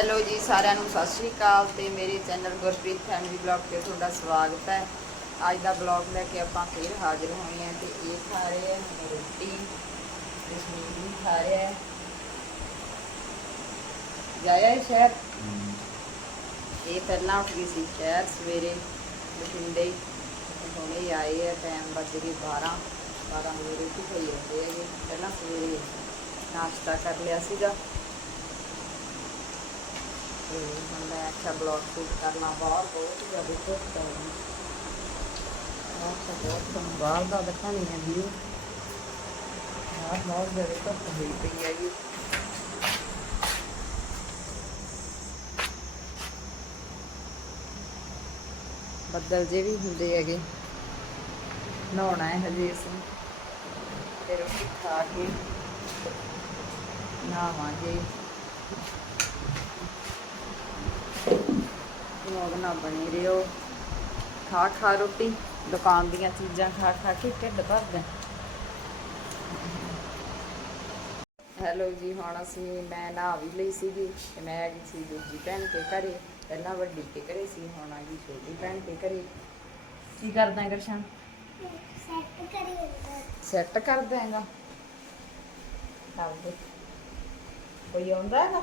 Hello ਜੀ ਸਾਰਿਆਂ ਨੂੰ ਸਤਿ ਸ਼੍ਰੀ ਅਕਾਲ ਤੇ ਮੇਰੇ ਚੈਨਲ ਗੁਰਪ੍ਰੀਤ ਫੈਮਿਲੀ ਬਲੌਗ ਤੇ ਤੁਹਾਡਾ ਸਵਾਗਤ ਹੈ। ਅੱਜ ਦਾ ਬਲੌਗ ਲੈ ਕੇ ਆਪਾਂ ਫੇਰ ਹਾਜ਼ਰ ਹੋਏ ਹਾਂ ਤੇ ਇਹ ਖਾ ਰਹੇ ਆ ਰੋਟੀ ਜਸਮੀਨ ਵੀ ਖਾ ਰਿਹਾ ਹੈ। ਜਾਇਆ ਹੈ ਸ਼ਹਿਰ? ਇਹ ਪਹਿਲਾਂ ਉੱਠ ਗਈ ਸੀ ਸ਼ਹਿਰ ਸਵੇਰੇ ਬਠਿੰਡੇ। ਹੁਣੇ ਆਏ ਆ ਟਾਈਮ ਵੱਜ ਗਏ 12 12 ਵਜੇ ਰੋਟੀ ਖਾਈ ਜਾਂਦੇ ਹੈਗੇ। ਪਹਿਲਾਂ ਸਵੇਰੇ ਨਾਸ਼ਤਾ ਕਰ ਲਿਆ ਸੀਗਾ। ਤੇ ਹੁਣ ਮੈਂ ਅੱਛਾ ਬਲੌਗ ਸ਼ੂਟ ਕਰਨਾ ਬਾਹਰ ਬਹੁਤ ਜ਼ਿਆਦਾ ਧੁੱਪ ਹੈ ਬਹੁਤ ਬਹੁਤ ਤੁਹਾਨੂੰ ਬਾਹਰ ਦਾ ਦਿਖਾਣੀ ਹੈ ਵੀਊ ਬਾਹਰ ਬਹੁਤ ਜ਼ਿਆਦਾ ਧੁੱਪ ਹੋਈ ਪਈ ਹੈਗੀ ਬੱਦਲ ਜੇ ਵੀ ਹੁੰਦੇ ਹੈਗੇ। ਨਹਾਉਣਾ ਹੈ ਹਜੇ ਅਸੀਂ। ਫਿਰ ਰੋਟੀ ਖਾ ਕੇ ਨਹਾਵਾਂਗੇ। ਲੋਗ ਨਾ ਬਣੇ ਰਿਓ। ਖਾ ਖਾ ਰੋਟੀ, ਦੁਕਾਨ ਦੀਆਂ ਚੀਜ਼ਾਂ ਖਾ ਖਾ ਕੇ ਢਿੱਡ ਭਰਦਾ। ਹੈਲੋ ਜੀ, ਹੁਣ ਅਸੀਂ ਮੈਂ ਨਹਾ ਵੀ ਲਈ ਸੀਗੀ ਤੇ ਮੈਂ ਆ ਗਈ ਸੀ ਦੂਜੀ ਭੈਣ ਕੇ ਘਰੇ। ਪਹਿਲਾਂ ਵੱਡੀ ਕੇ ਘਰੇ ਸੀ, ਹੁਣ ਆ ਗਈ ਛੋਟੀ ਭੈਣ ਕੇ ਘਰੇ। ਕੀ ਕਰਦਾ ਹੈ ਗਰਸ਼ਨ ਸੈੱਟ ਕਰੀ ਹੁੰਦਾ ਸੈੱਟ ਕਰ ਦੇਗਾ ਕਰ ਦੇ ਕੋਈ ਆਉਂਦਾ ਹੈਗਾ?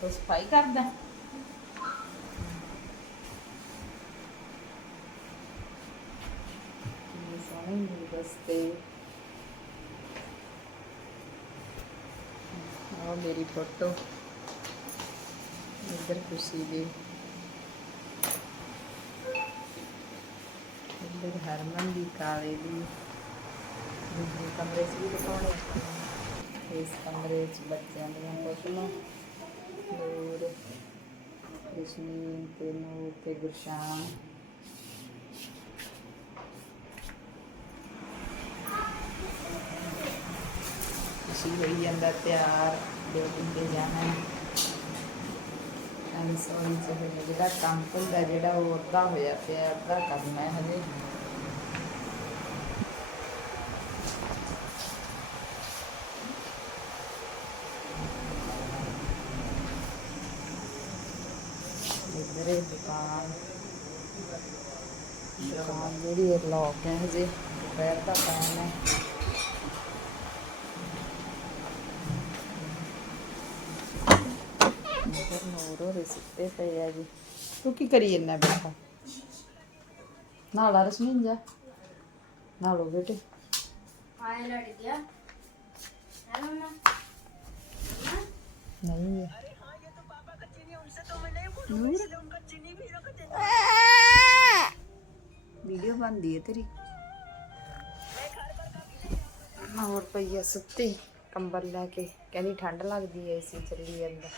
ਤੂੰ ਸਫ਼ਾਈ ਕਰਦਾ? ਕਿੰਨੀ ਸੋਹਣੀ ਗੁਲਦਸਤੇ ਆਹ ਮੇਰੀ ਫੋਟੋ ਇੱਧਰ ਖੁਸ਼ੀ ਦੀ ਇੱਧਰ ਹਰਮਨ ਦੀ ਕਾਲੇ ਦੀ ਦੂਜੇ ਕਮਰੇ 'ਚ ਵੀ ਦਿਖਾਉਣੇ ਆਪਾਂ। ਇਸ ਕਮਰੇ 'ਚ ਬੱਚਿਆਂ ਦੀਆਂ ਫੋਟੋਆਂ ਨੂਰ ਕ੍ਰਿਸ਼ਨੀ ਤੇ ਨੂਰ ਤੇ ਗੁਰਸ਼ਾਨ ਅਸੀਂ ਹੋਈ ਜਾਂਦਾ ਤਿਆਰ ਦੋ ਦਿਨ ਜਾਣਾ ਐਂ ਸੋਈ ਚ ਹੋਇਆ ਜਿਹੜਾ ਕੰਮ ਹੁੰਦਾ ਜਿਹੜਾ ਉਹ ਅੱਧਾ ਹੋਇਆ ਪਿਆ ਅੱਧਾ ਕਰਨਾ ਹੈ ਹਜੇ ਇੱਧਰ ਇਹ ਦੁਕਾਨ ਦੁਕਾਨ ਜਿਹੜੀ ਇਹ ਲੋਕ ਹੈ ਹਜੇ ਦੁਪਹਿਰ ਦਾ ਟਾਈਮ ਹੈ ਇੱਧਰ ਨੂਰ ਹੋਰੇ ਸੁੱਤੇ ਪਏ ਆ ਜੀ। ਤੂੰ ਕੀ ਕਰੀ ਜੰਨਾ ਬੇਟਾ ਨਾਲਾ ਰਸਮੀਨ ਜਾ। ਨਾਲੋ ਬੇਟੇ। ਆਏ ਲੜ ਗਿਆ। ਹੈਲੋ ਨਾ ਨਹੀਂ ਹੈ ਵੀਡੀਓ ਬਣਦੀ ਹੈ ਤੇਰੀ। ਮੈਂ ਹੋਰ ਪਈ ਆ ਸੁੱਤੀ ਕੰਬਲ ਲੈ ਕੇ। ਕਹਿੰਦੀ ਠੰਡ ਲੱਗਦੀ ਐ ਏਸੀ ਚੱਲੀ ਜਾਂਦਾ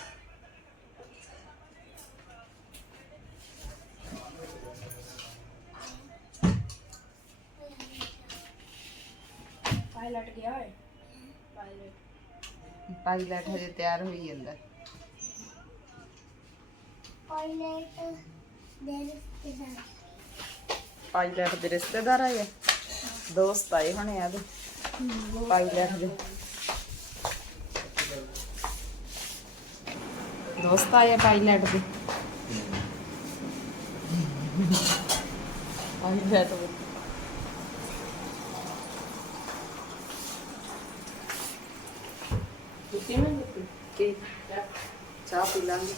ਪਾਇਲਟ ਗਿਆ ਓਏ ਪਾਇਲਟ ਪਾਇਲਟ ਹਜੇ ਤਿਆਰ ਹੋਈ ਜਾਂਦਾ। ਪਾਇਲਟ ਦੇ ਰਿਸ਼ਤੇਦਾਰ। ਪਾਇਲਟ ਦੇ ਰਿਸ਼ਤੇਦਾਰ ਆਏ ਆ? ਦੋਸਤ ਆਏ ਹੋਣੇ ਆ ਦੇ ਪਾਇਲਟ ਦੇ। ਦੋਸਤ ਆਏ ਆ ਪਾਇਲਟ ਦੇ। ਪਾਇਲਟ ਦੇ। ਕੀ? ਚਾਹ ਪੀ ਲਾਂਗੇ।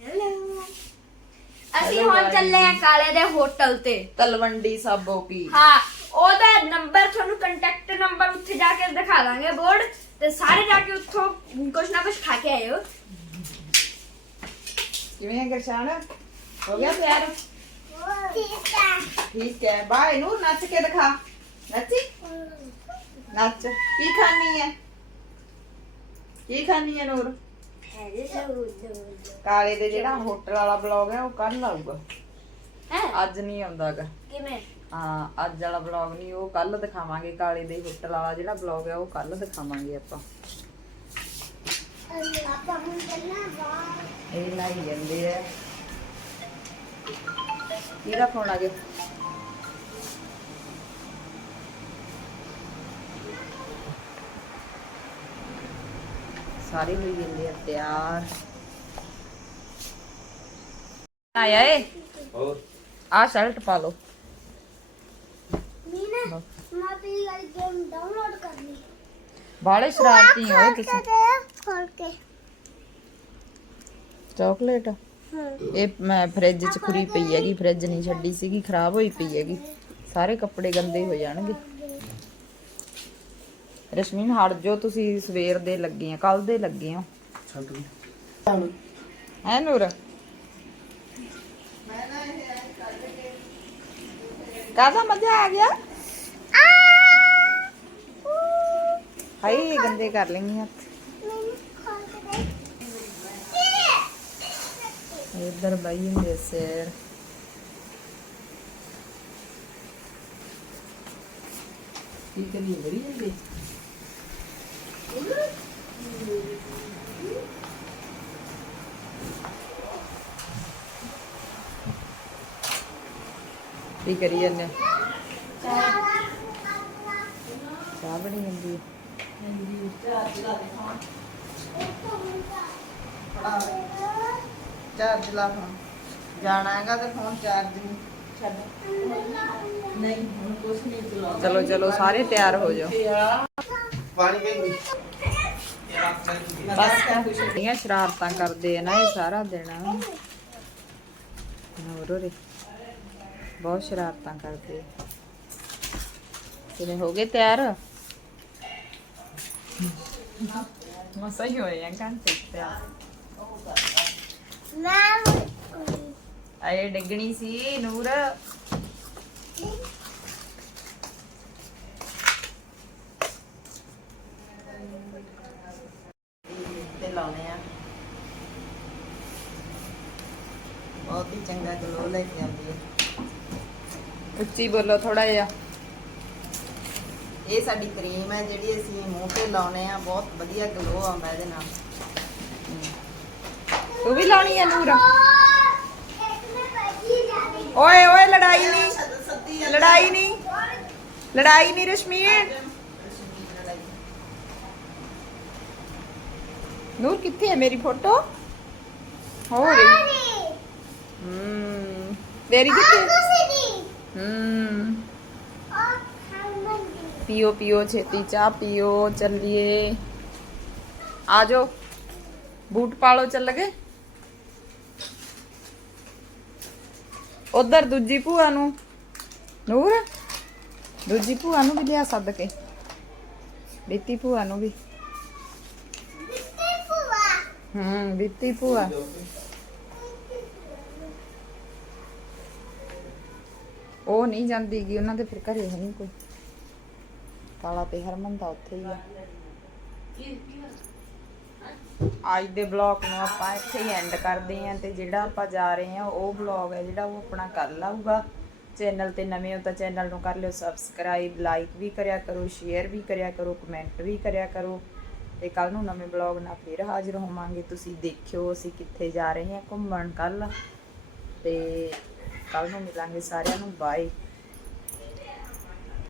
ਹੈਲੋ ਅਸੀਂ ਹੁਣ ਚੱਲੇ ਆ ਕਾਲੇ ਦੇ ਹੋਟਲ ਤੇ। ਤਲਵੰਡੀ ਸਾਬੋ ਕੀ? ਹਾਂ ਉਹਦਾ ਨੰਬਰ ਤੁਹਾਨੂੰ ਕੰਟੈਕਟ ਨੰਬਰ ਉੱਥੇ ਜਾ ਕੇ ਦਿਖਾ ਦਾਂਗੇ ਬੋਰਡ ਤੇ ਸਾਰੇ ਜਾ ਕੇ ਉੱਥੋਂ ਕੁਛ ਨਾ ਕੁਛ ਖਾ ਕੇ ਆਇਓ ਕਿਵੇਂ ਹੈ ਗਰਸ਼ਾਨ? ਹੋ ਗਿਆ ਤਿਆਰ? ਠੀਕ ਹੈ। ਠੀਕ ਹੈ। ਬਾਏ ਨੂੰ ਨੱਚ ਕੇ ਦਿਖਾ। ਨੱਚੀ? ਨੱਚ। ਕੀ ਖਾਣੀ ਹੈ? ਕੀ ਖਾਣੀ ਹੈ ਨੂਰ? ਕਾਲੇ ਦੇ ਜਿਹੜਾ ਹੋਟਲ ਵਾਲਾ ਬਲੌਗ ਹੈ ਉਹ ਕੱਲ ਆਊਗਾ। ਹੈ? ਅੱਜ ਨਹੀਂ ਆਉਂਦਾਗਾ। ਕਿਵੇਂ? ਹਾਂ ਅੱਜ ਵਾਲਾ ਬਲੌਗ ਨਹੀਂ ਉਹ ਕੱਲ ਦਿਖਾਵਾਂਗੇ। ਕਾਲੇ ਦੇ ਹੋਟਲ ਵਾਲਾ ਜਿਹੜਾ ਬਲੌਗ ਹੈ ਉਹ ਕੱਲ ਦਿਖਾਵਾਂਗੇ ਆਪਾਂ ਆਪਾਂ ਹੁਣ ਚੱਲਣਾ ਬਾਹਰ ਇਹ ਲਾਈ ਜਾਂਦੇ ਆ। ਕਿਹੜਾ ਫੋਨ ਆ ਗਿਆ ਸਾਰੇ ਹੋਈ ਜਾਂਦੇ ਆ ਤਿਆਰ। ਆਇਆ ਏ? ਹੋਰ? ਆ ਸ਼ਰਟ ਪਾ ਲਓ। ਮੀਨਾ ਮੈਂ ਪੀ ਗੇਮ ਡਾਊਨਲੋਡ ਕਰਨੀ ਬਾਲੇ ਸ਼ਰਾਰਤੀ ਹੋ ਤੁਸੀਂ। ਚਾਕਲੇਟ? ਇਹ ਮੈਂ ਫ੍ਰਿਜ 'ਚ ਖੁਰੀ ਪਈ ਹੈਗੀ ਫ੍ਰਿਜ ਨਹੀਂ ਛੱਡੀ ਸੀਗੀ ਖਰਾਬ ਹੋਈ ਪਈ ਹੈਗੀ। ਸਾਰੇ ਕੱਪੜੇ ਗੰਦੇ ਹੋ ਜਾਣਗੇ। ਰਸ਼ਮੀਨ ਹਟ ਜਾਓ ਤੁਸੀਂ ਸਵੇਰ ਦੇ ਲੱਗੇ ਆ ਕੱਲ ਦੇ ਲੱਗੇ ਆ। ਹੈ ਨੂਰ? ਕਾਹਦਾ ਮਜ਼ਾ ਆ ਗਿਆ? ਹਾਈ ਗੰਦੇ ਕਰ ਲੈਂਗੀ ਹੱਥ। ਇੱਧਰ ਬਾਈ ਹੁੰਦੇ ਸਿਰ। ਕੀ ਕਰੀ ਬੜੀ ਜਾਂਦੇ ਕੀ ਕਰੀ ਜਾਂਦੇ? ਚਾਹ ਬਣੀ ਜਾਂਦੀ ਹੈ ਚਾਰਜ ਲਾ ਫੋਨ ਜਾਣਾ ਹੈਗਾ ਤੇ ਫੋਨ ਚਾਰਜ ਨਹੀਂ ਛੱਡ ਨਹੀਂ ਹੁਣ ਕੁਛ ਨਹੀਂ ਚਲਾਉਣਾ ਚਲੋ ਚਲੋ ਸਾਰੇ ਤਿਆਰ ਹੋ ਜਾਓ ਪਾਣੀ ਪੀਂਦੀ ਬਸ ਕੁਛ ਸ਼ਰਾਰਤਾਂ ਕਰਦੇ ਆ ਨਾ ਇਹ ਸਾਰਾ ਦਿਨ ਹੋਰ ਰੇ ਬਹੁਤ ਸ਼ਰਾਰਤਾਂ ਕਰਦੇ ਆ ਕਿਵੇਂ ਹੋ ਗਏ ਤਿਆਰ ਘੰਟੇ 'ਚ ਤਿਆਰ ਆਏ ਡਿੱਗਣੀ ਸੀ ਨੂਰ। ਤੇ ਲਾਉਣੇ ਆ। ਬਹੁਤ ਹੀ ਚੰਗਾ ਗਲੋ ਲੈ ਕੇ ਆਉਂਦੀ ਹੈ ਉੱਚੀ ਬੋਲੋ ਥੋੜਾ ਜਿਹਾ। ਇਹ ਸਾਡੀ ਕਰੀਮ ਹੈ ਜਿਹੜੀ ਅਸੀਂ ਮੂੰਹ ਤੇ ਲਾਉਣੇ ਆ ਬਹੁਤ ਵਧੀਆ ਗਲੋ ਆਉਂਦਾ ਇਹਦੇ ਨਾਲ। ਤੂੰ ਵੀ ਲਾਉਣੀ ਹੈ ਨੂਰ? ਓਏ ਓਏ ਲੜਾਈ ਨਹੀਂ। ਲੜਾਈ ਨਹੀਂ। ਲੜਾਈ ਨਹੀਂ ਰਸ਼ਮੀਨ ਨੂਰ ਕਿੱਥੇ ਹੈ ਮੇਰੀ ਫੋਟੋ? ਹੋ ਰਹੀ। ਹੂੰ ਤੇਰੀ ਕਿੱਥੇ ਹੂੰ ਪੀਓ ਪੀਓ ਛੇਤੀ ਚਾਹ ਪੀਓ ਚੱਲੀਏ ਆ ਜਾਓ ਬੂਟ ਪਾਲੋ ਚੱਲ ਗਏ ਉਧਰ ਦੂਜੀ ਭੂਆ ਨੂੰ ਨੂਰ ਦੂਜੀ ਭੂਆ ਨੂੰ ਵੀ ਲਿਆ ਸੱਦ ਕੇ ਬੀਤੀ ਭੂਆ ਨੂੰ ਵੀ ਹੂੰ ਬੀਤੀ ਭੂਆ ਉਹ ਨਹੀਂ ਜਾਂਦੀ ਗੀ ਉਹਨਾਂ ਦੇ ਫਿਰ ਘਰੇ ਹੈ ਨਹੀਂ ਕੋਈ ਕਾਲਾ ਤੇ ਹਰਮਨ ਤਾਂ ਉੱਥੇ ਹੀ ਆ। ਅੱਜ ਦੇ ਬਲੌਗ ਨੂੰ ਆਪਾਂ ਇੱਥੇ ਹੀ ਐਂਡ ਕਰਦੇ ਆਂ ਤੇ ਜਿਹੜਾ ਆਪਾਂ ਜਾ ਰਹੇ ਆਂ ਉਹ ਬਲੌਗ ਹੈ ਜਿਹੜਾ ਉਹ ਆਪਣਾ ਕਰ ਲਾਊਗਾ ਚੈਨਲ ਤੇ ਨਵੇਂ ਹੋ ਤਾਂ ਚੈਨਲ ਨੂੰ ਕਰ ਲਿਓ ਸਬਸਕ੍ਰਾਈਬ ਲਾਈਕ ਵੀ ਕਰਿਆ ਕਰੋ ਸ਼ੇਅਰ ਵੀ ਕਰਿਆ ਕਰੋ ਕਮੈਂਟ ਵੀ ਕਰਿਆ ਕਰੋ। ਤੇ ਕੱਲ ਨੂੰ ਨਵੇਂ ਬਲੌਗ ਨਾਲ ਫੇਰ ਹਾਜ਼ਰ ਹੋਵਾਂਗੇ। ਤੁਸੀਂ ਦੇਖਿਓ ਅਸੀਂ ਕਿੱਥੇ ਜਾ ਰਹੇ ਹਾਂ ਘੁੰਮਣ ਕੱਲ ਤੇ ਕੱਲ ਨੂੰ ਮਿਲਾਂਗੇ ਸਾਰਿਆਂ ਨੂੰ ਬਾਏ